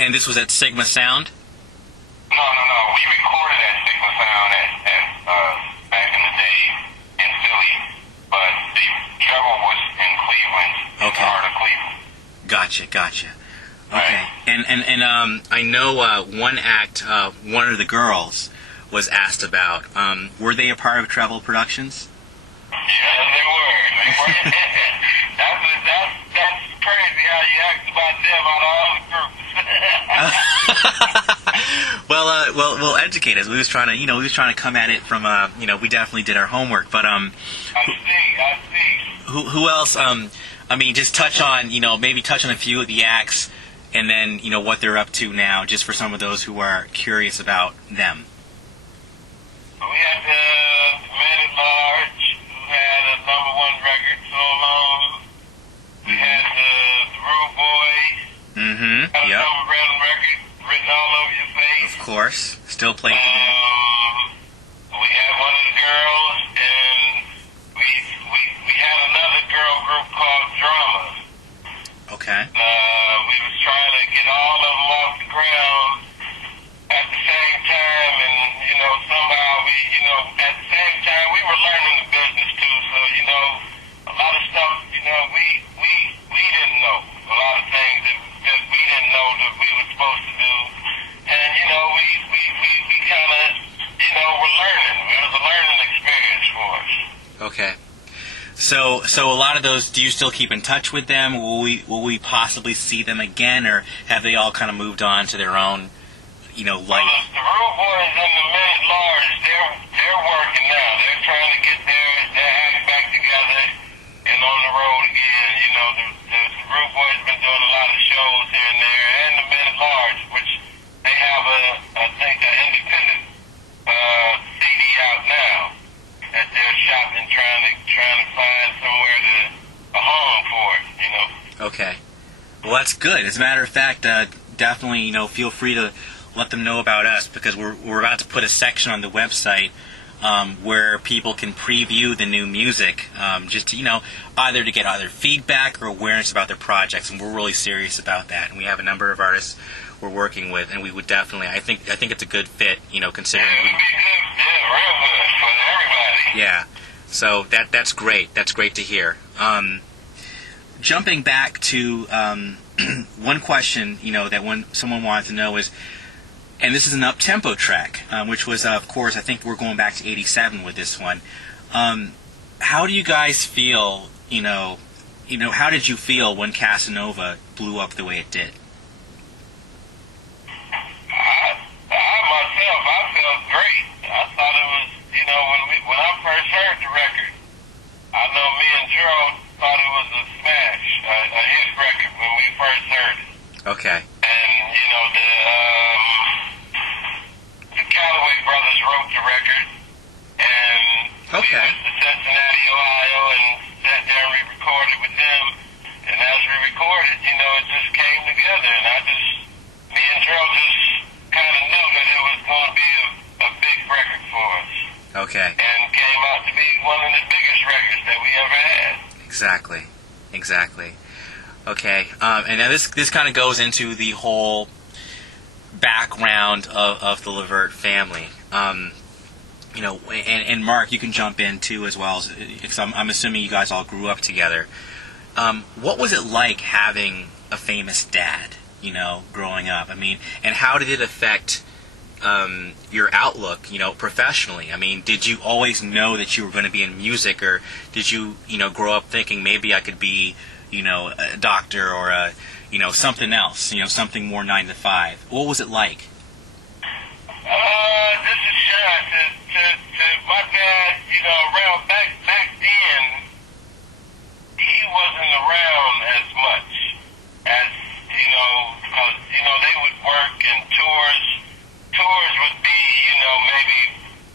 And this was at Sigma Sound? No. We recorded at Sigma Sound back in the day in Philly, but the trouble was in Cleveland, in the heart of Cleveland. Gotcha. Okay. Right. And I know one act, one of the girls was asked about. Were they a part of Treble Productions? Yeah, they were. That's crazy how you asked about them out of all the groups. Well, educate us. We was trying to come at it from, we definitely did our homework. But I see. Who else? Just touch on, maybe touch on a few of the acts, and then what they're up to now, just for some of those who are curious about them. We had the Man at Large, who had a #1 record so long. We had the Rude Boys. Mm-hmm. Had a #1 record written all over your face. Of course. Still played today. We had one of the girls, and we had another girl group called Drama. Okay. We was trying to get all of them off the ground at the same time, and somehow at the same time we were learning the business too. So a lot of stuff we didn't know, a lot of things that we didn't know that we were supposed to do, and we kind of were learning. It was a learning experience for us. Okay. So a lot of those, do you still keep in touch with them? Will we possibly see them again, or have they all kind of moved on to their own, life? Well, the Rude Boys and the Men at Large, they're working now. They're trying to get their act back together and on the road again. The Rude Boys have been doing a lot of shows here and there, and the Men at Large, which they have I think an independent CD out now that they're shopping, trying to find somewhere a home for it. Okay. Well, that's good. As a matter of fact, definitely, feel free to let them know about us, because we're about to put a section on the website where people can preview the new music, just to, either to get either feedback or awareness about their projects, and we're really serious about that. And we have a number of artists we're working with, and we would definitely, I think it's a good fit, considering. Yeah, it would be good. Yeah, real good for everybody. Yeah. So that's great. That's great to hear. Jumping back to one question, that someone wanted to know is, and this is an up-tempo track, which was, of course, I think we're going back to '87 with this one. How do you guys feel? How did you feel when Casanova blew up the way it did? I felt great. I thought it was, when I first heard the record, I know me and Gerald thought it was a smash, a hit record when we first heard it. Okay. And, the Calloway brothers wrote the record, and we went to Cincinnati, Ohio, and sat there and re-recorded with them. And as we recorded, it just came together, and me and Gerald just kind of knew that it was going to be a big record for us. Okay. And came out to be one of the biggest records that we ever had. Exactly. Okay. And now this kind of goes into the whole background of the Levert family. And Marc, you can jump in too as well, because I'm assuming you guys all grew up together. What was it like having a famous dad, growing up? And how did it affect your outlook, professionally? Did you always know that you were going to be in music, or did you, grow up thinking maybe I could be, a doctor or something else, something more 9 to 5? What was it like? This is Sean. To my dad, around back then, he wasn't around as much as, because, they would work in tours. Tours would be, maybe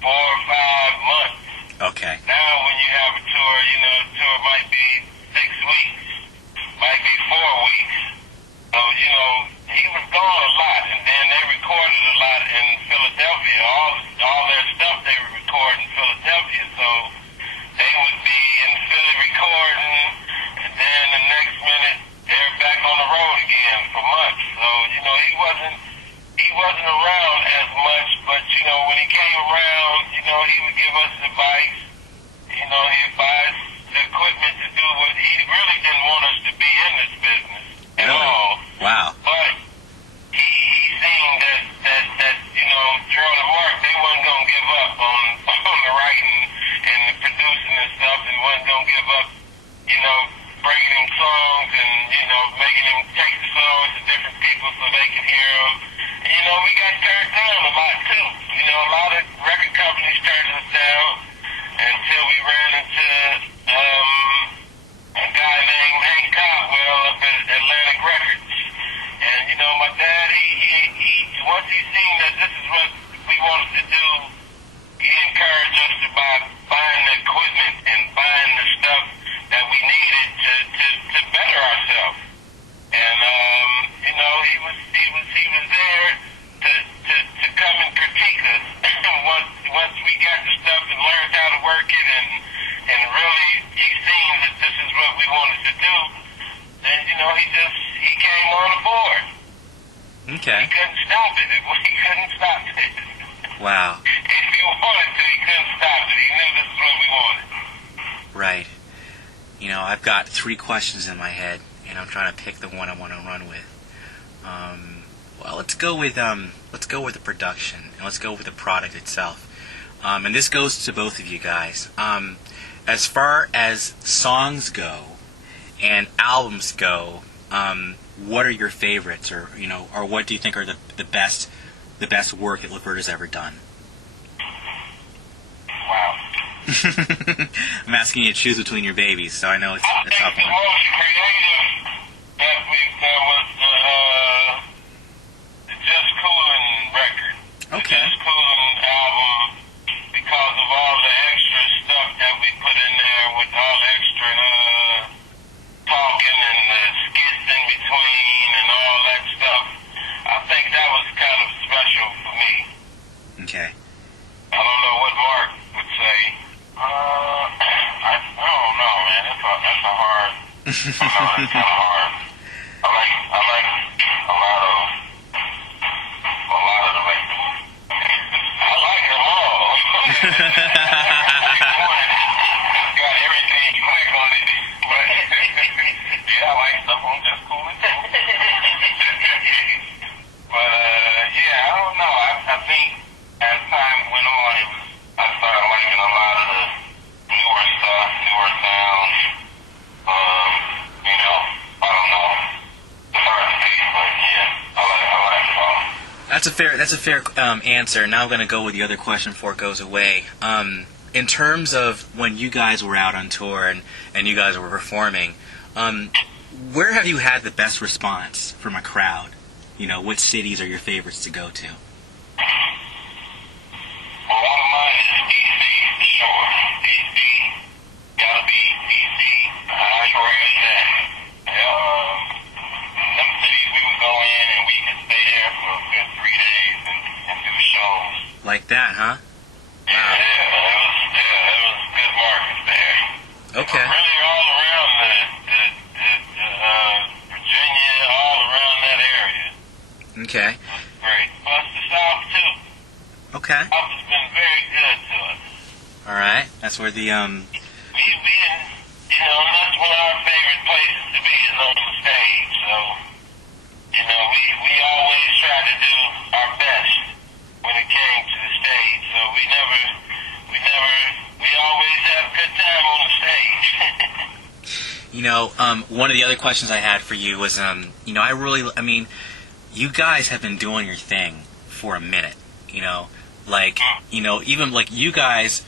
4 or 5 months. Okay. Now when you have a tour, tour might be 6 weeks, might be 4 weeks. So, he was gone a lot, and then they recorded a lot in Philadelphia. All their stuff they would record in Philadelphia, so they would be in Philly recording, and then the next minute they're back on the road again for months. he wasn't around as much, but when he came around, he would give us advice. He advised the equipment to do what he really didn't want us to be in this business at all. Wow. But he seen that Gerald and Marc, they wasn't gonna give up on the writing and the producing and stuff, and wasn't gonna give up, bringing him songs and making him take the songs to different people so they could hear them. And, we got turned down a lot too. A lot of record companies turned us down until we ran into a guy named Hank Caldwell up at Atlantic Records. And my dad, he once he seen that this is what we wanted to do, he encouraged us to buy buying the equipment and buying the stuff that we needed to better ourselves. And he was there to come and critique us. once we got the stuff and learned how to work it and really he seen that this is what we wanted to do, then he came on board. Okay. He couldn't stop it. He couldn't stop it. Wow. If he wanted to, he couldn't stop it. He knew this is what we wanted. Right. I've got 3 questions in my head, and I'm trying to pick the one I want to run with. Well, let's go with the production, and let's go with the product itself. And this goes to both of you guys. As far as songs go and albums go, what are your favorites, or what do you think are the best work that Levert has ever done? Wow. I'm asking you to choose between your babies, so I know it's I a tough think the one. most creative that we've done was the Just Coolin' record. Okay. The Just Coolin' album, because of all the extra stuff that we put in there with all the extra talking and the skits in between and all that stuff. I think that was kind of special for me. Okay. I don't know what Marc would say. I don't know, man. That's a hard. That's kind of hard. I like a lot of the records. I like them all. Got everything you click on it, but yeah, I like stuff on Just Coolin'. But yeah, I don't know. I think as time went on, I started liking a lot of the newer stuff, newer sounds. I don't know. It's hard to say, but yeah, I like it all. That's a fair answer. Now I'm going to go with the other question before it goes away. In terms of when you guys were out on tour and you guys were performing, where have you had the best response from a crowd? Which cities are your favorites to go to? Well, one of mine is D.C. for sure. D.C. Gotta be D.C. Detroit, that. Them cities we would go in and we could stay there for a good 3 days and do shows. Like that, huh? Yeah, it was good markets there. Okay. Really all around the Virginia, all around that area. Okay. It was great. Plus the South too. Okay. South has been very good to us. All right. That's where the That's one of our favorite places to be is on the stage. So, we always try to do our best when it came to the stage. So we always have a good time on the stage. One of the other questions I had for you was, you guys have been doing your thing for a minute, even like you guys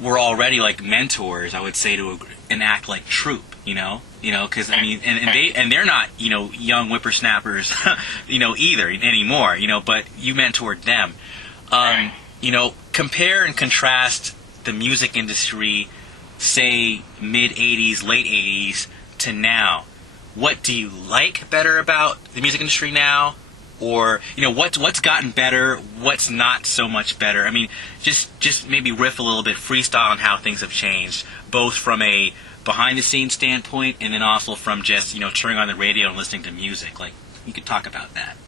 were already like mentors, I would say, to an act like troupe, because and they're not, young whippersnappers, either anymore, but you mentored them. Compare and contrast the music industry, say mid '80s, late '80s to now. What do you like better about the music industry now? Or, what's gotten better, what's not so much better? Just maybe riff a little bit, freestyle on how things have changed, both from a behind-the-scenes standpoint and then also from just, turning on the radio and listening to music. Like, you could talk about that.